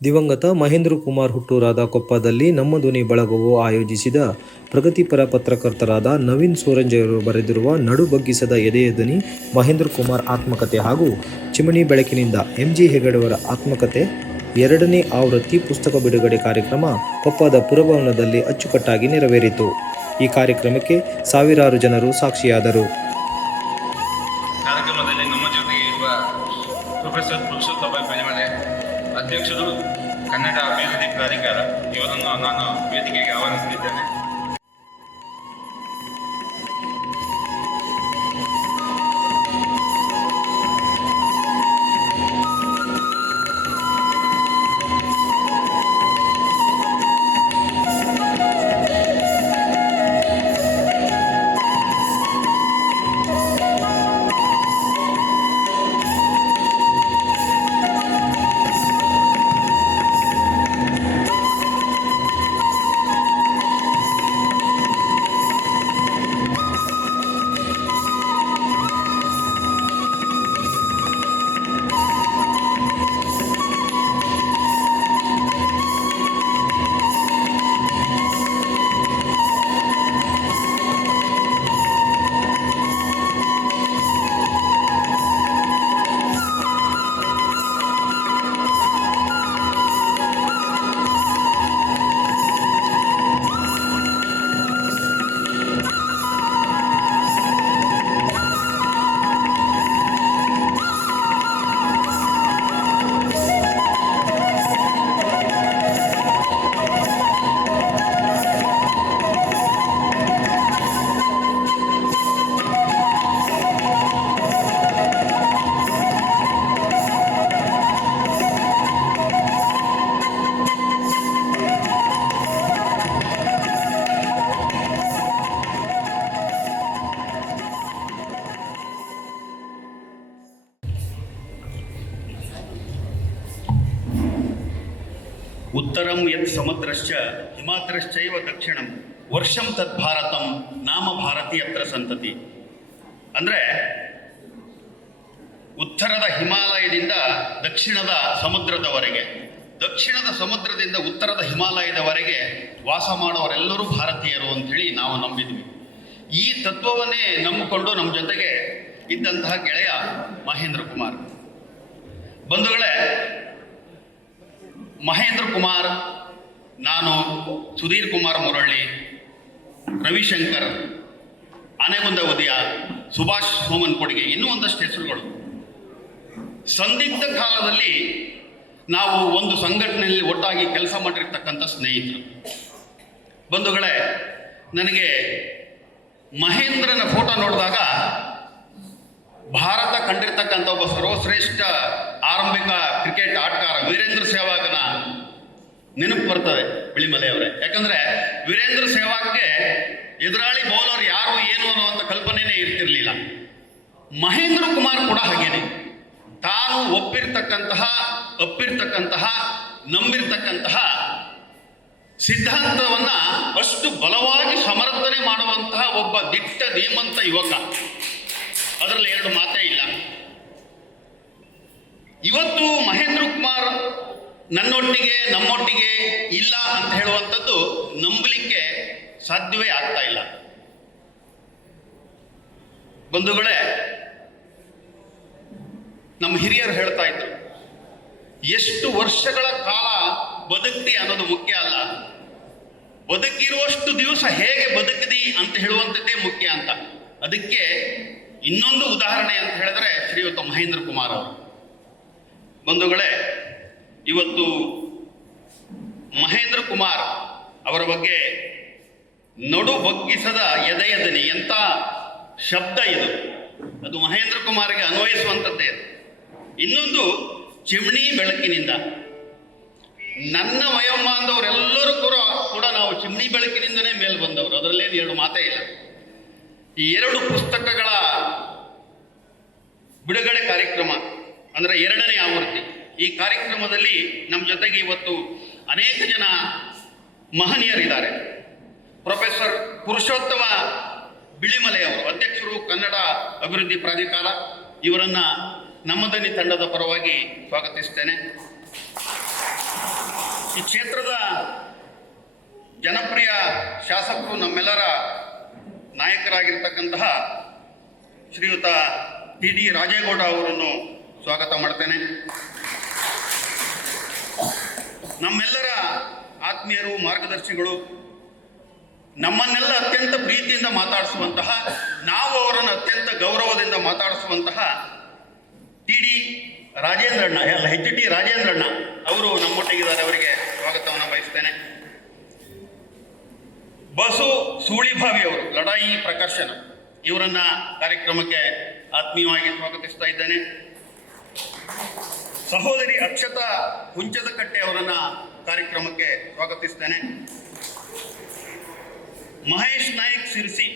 ದಿವಂಗತ ಮಹೇಂದ್ರ ಕುಮಾರ್ ಹುಟ್ಟೂರಾದ ಕೊಪ್ಪದಲ್ಲಿ ನಮ್ಮ ಧ್ವನಿ ಬಳಗವು ಆಯೋಜಿಸಿದ ಪ್ರಗತಿಪರ ಪತ್ರಕರ್ತರಾದ ನವೀನ್ ಸೂರಂಜಯವರು ಬರೆದಿರುವ ನಡು ಬಗ್ಗಿಸದ ಎದೆಯ ಧ್ವನಿ ಮಹೇಂದ್ರ ಕುಮಾರ್ ಆತ್ಮಕಥೆ ಹಾಗೂ ಚಿಮಣಿ ಬೆಳಕಿನಿಂದ ಎಂ ಜಿ ಹೆಗಡೆಯವರ ಆತ್ಮಕತೆ ಎರಡನೇ ಆವೃತ್ತಿ ಪುಸ್ತಕ ಬಿಡುಗಡೆ ಕಾರ್ಯಕ್ರಮ ಕೊಪ್ಪದ ಪುರಭವನದಲ್ಲಿ ಅಚ್ಚುಕಟ್ಟಾಗಿ ನೆರವೇರಿತು. ಈ ಕಾರ್ಯಕ್ರಮಕ್ಕೆ ಸಾವಿರಾರು ಜನರು ಸಾಕ್ಷಿಯಾದರು. ಕನ್ನಡ ಅಭಿವೃದ್ಧಿ ಪ್ರಾಧಿಕಾರ ಇವರನ್ನು ನಾನು ವೇದಿಕೆಗೆ ಆಹ್ವಾನಿಸಲಿದ್ದೇನೆ ಉತ್ತರಂ ಯತ್ ಸಮುದ್ರಶ್ಚ ಹಿಮಾದ್ರಶ್ಚೈವ ದಕ್ಷಿಣಂ ವರ್ಷಂ ತತ್ ಭಾರತಂ ನಾಮ ಭಾರತಿ ಅತ್ರ ಸಂತತಿ ಅಂದರೆ, ಉತ್ತರದ ಹಿಮಾಲಯದಿಂದ ದಕ್ಷಿಣದ ಸಮುದ್ರದವರೆಗೆ, ದಕ್ಷಿಣದ ಸಮುದ್ರದಿಂದ ಉತ್ತರದ ಹಿಮಾಲಯದವರೆಗೆ ವಾಸ ಮಾಡೋರೆಲ್ಲರೂ ಭಾರತೀಯರು ಅಂಥೇಳಿ ನಾವು ನಂಬಿದ್ವಿ. ಈ ತತ್ವವನ್ನೇ ನಂಬಿಕೊಂಡು ನಮ್ಮ ಜೊತೆಗೆ ಇದ್ದಂತಹ ಗೆಳೆಯ ಮಹೇಂದ್ರ ಕುಮಾರ್. ಬಂಧುಗಳೇ ಮಹೇಂದ್ರ ಕುಮಾರ್, ನಾನು ಸುಧೀರ್ ಕುಮಾರ್ ಮುರಳ್ಳಿ ರವಿಶಂಕರ್ ಆನೆಗುಂದ ಉದಯ, ಸುಭಾಷ್ ಸೋಮನ್ ಕೊಡುಗೆ, ಇನ್ನೂ ಒಂದಷ್ಟು ಹೆಸರುಗಳು. ಸಂದಿಗ್ಧ ಕಾಲದಲ್ಲಿ ನಾವು ಒಂದು ಸಂಘಟನೆಯಲ್ಲಿ ಒಟ್ಟಾಗಿ ಕೆಲಸ ಮಾಡಿರ್ತಕ್ಕಂಥ ಸ್ನೇಹಿತರು. ಬಂಧುಗಳೇ, ನನಗೆ ಮಹೇಂದ್ರನ ಫೋಟೋ ನೋಡಿದಾಗ ಭಾರತ ಕಂಡಿರ್ತಕ್ಕಂಥ ಒಬ್ಬ ಸರ್ವಶ್ರೇಷ್ಠ ಆರಂಭಿಕ ಕ್ರಿಕೆಟ್ ಆಟಗಾರ ವೀರೇಂದ್ರ ಸೆಹ್ವಾಗನ ನೆನಪು ಬರ್ತದೆ ಬಿಳಿಮಲೆ ಅವರೇ ಯಾಕಂದ್ರೆ ವೀರೇಂದ್ರ ಸೆಹ್ವಾಗ್ಗೆ ಎದುರಾಳಿ ಬೌಲರ್ ಯಾರು, ಏನು ಅನ್ನುವಂಥ ಕಲ್ಪನೆನೇ ಇರ್ತಿರ್ಲಿಲ್ಲ. ಮಹೇಂದ್ರ ಕುಮಾರ್ ಕೂಡ ಹಾಗೇನೆ. ತಾನು ಒಪ್ಪಿರ್ತಕ್ಕಂತಹ ಒಪ್ಪಿರ್ತಕ್ಕಂತಹ ನಂಬಿರ್ತಕ್ಕಂತಹ ಸಿದ್ಧಾಂತವನ್ನ ಅಷ್ಟು ಬಲವಾಗಿ ಸಮರ್ಥನೆ ಮಾಡುವಂತಹ ಒಬ್ಬ ದಿಟ್ಟ, ಧೀಮಂತ ಯುವಕ. ಅದರಲ್ಲಿ ಎರಡು ಮಾತೇ ಇಲ್ಲ. ಇವತ್ತು ಮಹೇಂದ್ರ ಕುಮಾರ್ ನನ್ನೊಟ್ಟಿಗೆ, ನಮ್ಮೊಟ್ಟಿಗೆ ಇಲ್ಲ ಅಂತ ಹೇಳುವಂಥದ್ದು ನಂಬಲಿಕ್ಕೆ ಸಾಧ್ಯವೇ ಆಗ್ತಾ ಇಲ್ಲ. ಬಂಧುಗಳೇ, ನಮ್ಮ ಹಿರಿಯರು ಹೇಳ್ತಾ ಇದ್ರು, ಎಷ್ಟು ವರ್ಷಗಳ ಕಾಲ ಬದುಕ್ತಿ ಅನ್ನೋದು ಮುಖ್ಯ ಅಲ್ಲ. ಬದುಕಿರುವಷ್ಟು ದಿವಸ ಹೇಗೆ ಬದುಕಿದಿ ಅಂತ ಹೇಳುವಂಥದ್ದೇ ಮುಖ್ಯ ಅಂತ. ಅದಕ್ಕೆ ಇನ್ನೊಂದು ಉದಾಹರಣೆ ಅಂತ ಹೇಳಿದ್ರೆ ಶ್ರೀಯುತ ಮಹೇಂದ್ರ ಕುಮಾರ್ ಅವರು. ಬಂಧುಗಳೇ, ಇವತ್ತು ಮಹೇಂದ್ರ ಕುಮಾರ್ ಅವರ ಬಗ್ಗೆ ನಡು ಬಗ್ಗಿಸದ ಎದೆಯದನಿ ಎಂಥ ಶಬ್ದ ಇದು. ಅದು ಮಹೇಂದ್ರ ಕುಮಾರ್ಗೆ ಅನ್ವಯಿಸುವಂಥದ್ದೇ. ಇನ್ನೊಂದು ಚಿಮಣಿ ಬೆಳಕಿನಿಂದ. ನನ್ನ ವಯೋಮಾನದವರೆಲ್ಲರೂ ಕೂಡ ಕೂಡ ನಾವು ಚಿಮಣಿ ಬೆಳಕಿನಿಂದನೇ ಮೇಲೆ ಬಂದವರು ಅದರಲ್ಲೇನು ಎರಡು ಮಾತೇ ಇಲ್ಲ. ಈ ಎರಡು ಪುಸ್ತಕಗಳ ಬಿಡುಗಡೆ ಕಾರ್ಯಕ್ರಮ, ಅಂದರೆ ಎರಡನೇ ಆವೃತ್ತಿ. ಈ ಕಾರ್ಯಕ್ರಮದಲ್ಲಿ ನಮ್ಮ ಜೊತೆಗೆ ಇವತ್ತು ಅನೇಕ ಜನ ಮಹನೀಯರಿದ್ದಾರೆ. ಪ್ರೊಫೆಸರ್ ಪುರುಷೋತ್ತಮ ಬಿಳಿಮಲೆಯವರು ಅಧ್ಯಕ್ಷರು ಕನ್ನಡ ಅಭಿವೃದ್ಧಿ ಪ್ರಾಧಿಕಾರ. ಇವರನ್ನ ನಮ್ಮದನಿ ತಂಡದ ಪರವಾಗಿ ಸ್ವಾಗತಿಸ್ತೇನೆ. ಈ ಕ್ಷೇತ್ರದ ಜನಪ್ರಿಯ ಶಾಸಕರು ನಮ್ಮೆಲ್ಲರ ನಾಯಕರಾಗಿರ್ತಕ್ಕಂತಹ ಶ್ರೀಯುತ ಟಿ ಡಿ ರಾಜೇಗೌಡ ಅವರನ್ನು ಸ್ವಾಗತ ಮಾಡ್ತೇನೆ. ನಮ್ಮೆಲ್ಲರ ಆತ್ಮೀಯರು, ಮಾರ್ಗದರ್ಶಿಗಳು, ನಮ್ಮನ್ನೆಲ್ಲ ಅತ್ಯಂತ ಪ್ರೀತಿಯಿಂದ ಮಾತಾಡಿಸುವಂತಹ, ನಾವು ಅವರನ್ನು ಅತ್ಯಂತ ಗೌರವದಿಂದ ಮಾತಾಡಿಸುವಂತಹ ಟಿ ಡಿ ರಾಜೇಂದ್ರಣ್ಣ, ಅಲ್ಲ, ಹೆಚ್ ಟಿ ರಾಜೇಂದ್ರಣ್ಣ ಅವರು ನಮ್ಮೊಟ್ಟಿಗಿದ್ದಾರೆ. ಅವರಿಗೆ ಸ್ವಾಗತವನ್ನು ಬಯಸ್ತೇನೆ. ಬಸು ಸೂಳಿಭಾವಿ ಅವರು, ಲಡಾಯಿ ಪ್ರಕರ್ಷನ. ಇವರನ್ನ ಕಾರ್ಯಕ್ರಮಕ್ಕೆ ಆತ್ಮೀಯವಾಗಿ ಸ್ವಾಗತಿಸ್ತಾ ಇದ್ದೇನೆ. ಸಹೋದರಿ ಅಕ್ಷತಾ ಹುಂಚದಕಟ್ಟೆ ಅವರನ್ನ ಕಾರ್ಯಕ್ರಮಕ್ಕೆ ಸ್ವಾಗತಿಸ್ತೇನೆ. ಮಹೇಶ್ ನಾಯಕ್ ಸಿರ್ಸಿ,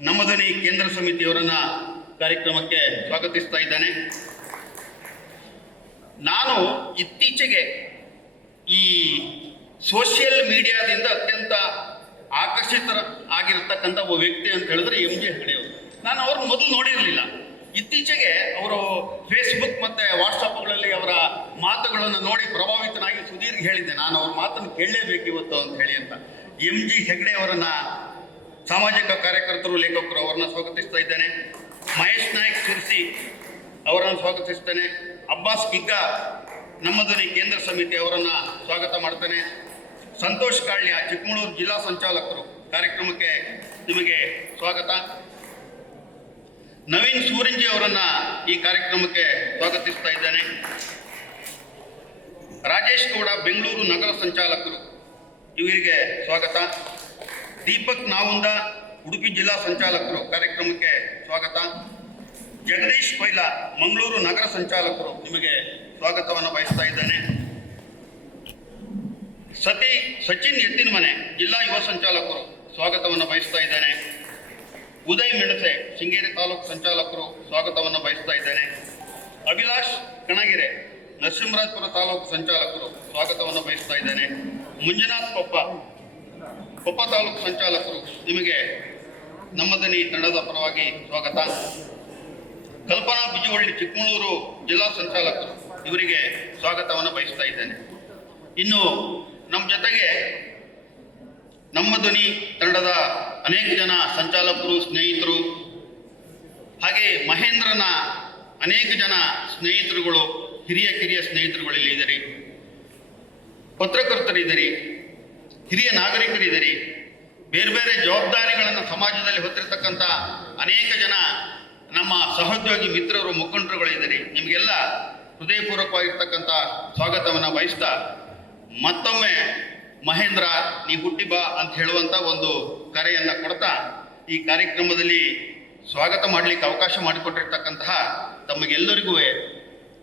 ನಮ್ಮದನಿ ಕೇಂದ್ರ ಸಮಿತಿಯವರನ್ನ ಕಾರ್ಯಕ್ರಮಕ್ಕೆ ಸ್ವಾಗತಿಸ್ತಾ ಇದ್ದೇನೆ. ನಾನು ಇತ್ತೀಚೆಗೆ ಈ ಸೋಷಿಯಲ್ ಮೀಡಿಯಾದಿಂದ ಅತ್ಯಂತ ಆಕರ್ಷಿತರ ಆಗಿರ್ತಕ್ಕಂಥ ಒಬ್ಬ ವ್ಯಕ್ತಿ ಅಂತ ಹೇಳಿದ್ರೆ ಎಂ ಜಿ ಹೆಗಡೆ ಅವರು. ನಾನು ಅವ್ರನ್ನ ಮೊದಲು ನೋಡಿರಲಿಲ್ಲ. ಇತ್ತೀಚೆಗೆ ಅವರು ಫೇಸ್ಬುಕ್ ಮತ್ತೆ ವಾಟ್ಸಪ್ಗಳಲ್ಲಿ ಅವರ ಮಾತುಗಳನ್ನು ನೋಡಿ ಪ್ರಭಾವಿತನಾಗಿ ಸುದೀರ್ಘ ಹೇಳಿದ್ದೆ. ನಾನು ಅವ್ರ ಮಾತನ್ನು ಕೇಳಲೇಬೇಕು ಇವತ್ತು ಅಂತ ಹೇಳಿ ಅಂತ. ಎಂ ಜಿ ಹೆಗಡೆ ಅವರನ್ನ ಸಾಮಾಜಿಕ ಕಾರ್ಯಕರ್ತರು, ಲೇಖಕರು ಅವರನ್ನ ಸ್ವಾಗತಿಸ್ತಾ ಇದ್ದೇನೆ. ಮಹೇಶ್ ನಾಯಕ್ ಸುರ್ಸಿ ಅವರನ್ನು ಸ್ವಾಗತಿಸ್ತೇನೆ. ಅಬ್ಬಾಸ್ ಕಿಗ್ಗಾ ನಮ್ಮದನಿ ಕೇಂದ್ರ ಸಮಿತಿ ಅವರನ್ನು ಸ್ವಾಗತ ಮಾಡ್ತೇನೆ. ಸಂತೋಷ್ ಕಾಳ್ಯ ಚಿಕ್ಕಮಗಳೂರು ಜಿಲ್ಲಾ ಸಂಚಾಲಕರು ಕಾರ್ಯಕ್ರಮಕ್ಕೆ ನಿಮಗೆ ಸ್ವಾಗತ. ನವೀನ್ ಸೂರಂಜಿ ಅವರನ್ನ ಈ ಕಾರ್ಯಕ್ರಮಕ್ಕೆ ಸ್ವಾಗತಿಸ್ತಾ ಇದ್ದೇನೆ. ರಾಜೇಶ್ ಗೌಡ, ಬೆಂಗಳೂರು ನಗರ ಸಂಚಾಲಕರು, ಇವರಿಗೆ ಸ್ವಾಗತ. ದೀಪಕ್ ನಾವುಂದ, ಉಡುಪಿ ಜಿಲ್ಲಾ ಸಂಚಾಲಕರು ಕಾರ್ಯಕ್ರಮಕ್ಕೆ ಸ್ವಾಗತ. ಜಗದೀಶ್ ಪೈಲ, ಮಂಗಳೂರು ನಗರ ಸಂಚಾಲಕರು ನಿಮಗೆ ಸ್ವಾಗತವನ್ನು ಬಯಸ್ತಾ ಇದ್ದೇನೆ. ಸತಿ ಸಚಿನ್ ಎತ್ತಿನಮನೆ ಜಿಲ್ಲಾ ಯುವ ಸಂಚಾಲಕರು ಸ್ವಾಗತವನ್ನು ಬಯಸ್ತಾ ಇದ್ದೇನೆ. ಉದಯ್ ಮೆಣಸೆ, ಶೃಂಗೇರಿ ತಾಲೂಕು ಸಂಚಾಲಕರು ಸ್ವಾಗತವನ್ನು ಬಯಸ್ತಾ ಇದ್ದೇನೆ. ಅಭಿಲಾಷ್ ಕಣಗಿರೆ, ನರಸಿಂಹರಾಜಪುರ ತಾಲೂಕು ಸಂಚಾಲಕರು ಸ್ವಾಗತವನ್ನು ಬಯಸ್ತಾ ಇದ್ದೇನೆ. ಮಂಜುನಾಥ್ ಕೊಪ್ಪ ಕೊಪ್ಪ ತಾಲೂಕು ಸಂಚಾಲಕರು ನಿಮಗೆ ನಮ್ಮದನಿ ತಂಡದ ಪರವಾಗಿ ಸ್ವಾಗತ. ಕಲ್ಪನಾ ಬಿಜುವಳ್ಳಿ, ಚಿಕ್ಕಮಗಳೂರು ಜಿಲ್ಲಾ ಸಂಚಾಲಕರು ಇವರಿಗೆ ಸ್ವಾಗತವನ್ನು ಬಯಸ್ತಾ ಇದ್ದೇನೆ. ಇನ್ನು ನಮ್ಮ ಜೊತೆಗೆ ನಮ್ಮ ಧ್ವನಿ ತಂಡದ ಅನೇಕ ಜನ ಸಂಚಾಲಕರು, ಸ್ನೇಹಿತರು, ಹಾಗೆ ಮಹೇಂದ್ರನ ಅನೇಕ ಜನ ಸ್ನೇಹಿತರುಗಳು, ಹಿರಿಯ ಕಿರಿಯ ಸ್ನೇಹಿತರುಗಳು ಇಲ್ಲಿದ್ದೀರಿ ಪತ್ರಕರ್ತರಿದ್ದೀರಿ ಹಿರಿಯ ನಾಗರಿಕರಿದ್ದೀರಿ ಬೇರೆ ಬೇರೆ ಜವಾಬ್ದಾರಿಗಳನ್ನು ಸಮಾಜದಲ್ಲಿ ಹೊತ್ತಿರತಕ್ಕಂಥ ಅನೇಕ ಜನ ನಮ್ಮ ಸಹೋದ್ಯೋಗಿ ಮಿತ್ರರು ಮುಖಂಡರುಗಳಿದ್ದೀರಿ ನಿಮಗೆಲ್ಲ ಹೃದಯಪೂರ್ವಕವಾಗಿರ್ತಕ್ಕಂಥ ಸ್ವಾಗತವನ್ನು ಬಯಸ್ತಾ ಮತ್ತೊಮ್ಮೆ ಮಹೇಂದ್ರ, ನೀ ಹುಟ್ಟಿ ಬಾ ಅಂತ ಹೇಳುವಂಥ ಒಂದು ಕರೆಯನ್ನು ಕೊಡ್ತಾ ಈ ಕಾರ್ಯಕ್ರಮದಲ್ಲಿ ಸ್ವಾಗತ ಮಾಡಲಿಕ್ಕೆ ಅವಕಾಶ ಮಾಡಿಕೊಟ್ಟಿರ್ತಕ್ಕಂತಹ ತಮಗೆಲ್ಲರಿಗೂ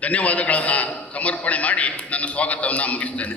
ಧನ್ಯವಾದಗಳನ್ನು ಸಮರ್ಪಣೆ ಮಾಡಿ ನನ್ನ ಸ್ವಾಗತವನ್ನು ಮುಗಿಸ್ತೇನೆ.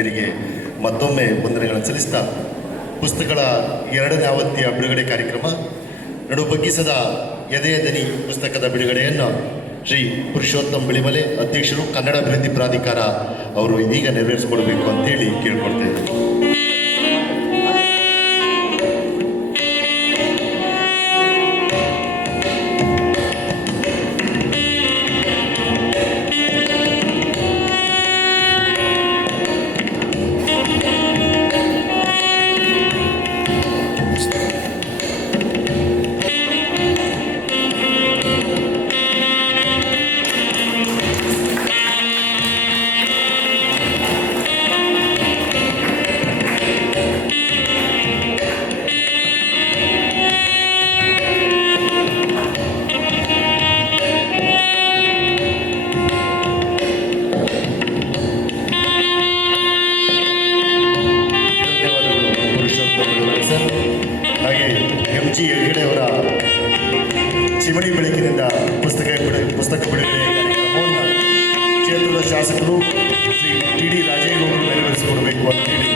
ಗಣ್ಯರಿಗೆ ಮತ್ತೊಮ್ಮೆ ವಂದನೆಗಳನ್ನು ಸಲ್ಲಿಸ್ತಾ ಪುಸ್ತಕಗಳ ಎರಡನೇ ಆವೃತ್ತಿಯ ಬಿಡುಗಡೆ ಕಾರ್ಯಕ್ರಮ. ನಡು ಬಗ್ಗಿಸದ ಎದೆಯ ದನಿ ಪುಸ್ತಕದ ಬಿಡುಗಡೆಯನ್ನು ಶ್ರೀ ಪುರುಷೋತ್ತಮ್ ಬಿಳಿಮಲೆ ಅಧ್ಯಕ್ಷರು ಕನ್ನಡ ಅಭಿವೃದ್ಧಿ ಪ್ರಾಧಿಕಾರ ಅವರು ಇದೀಗ ನೆರವೇರಿಸಿಕೊಡ್ಬೇಕು ಅಂತೇಳಿ ಕೇಳ್ಕೊಳ್ತೇವೆ ಧನ್ಯವಾದಗಳು ಪುಸ್ತಕ ಬಿಡು ಪುಸ್ತಕ ಬಿಡುಗಡೆ ಕಾರ್ಯಕ್ರಮವನ್ನು ಕ್ಷೇತ್ರದ ಶಾಸಕರು ಶ್ರೀ ಟಿ ಡಿ ರಾಜೇಗೌಡರು ನೆರವೇರಿಸಿಕೊಡಬೇಕು ಅಂತೇಳಿ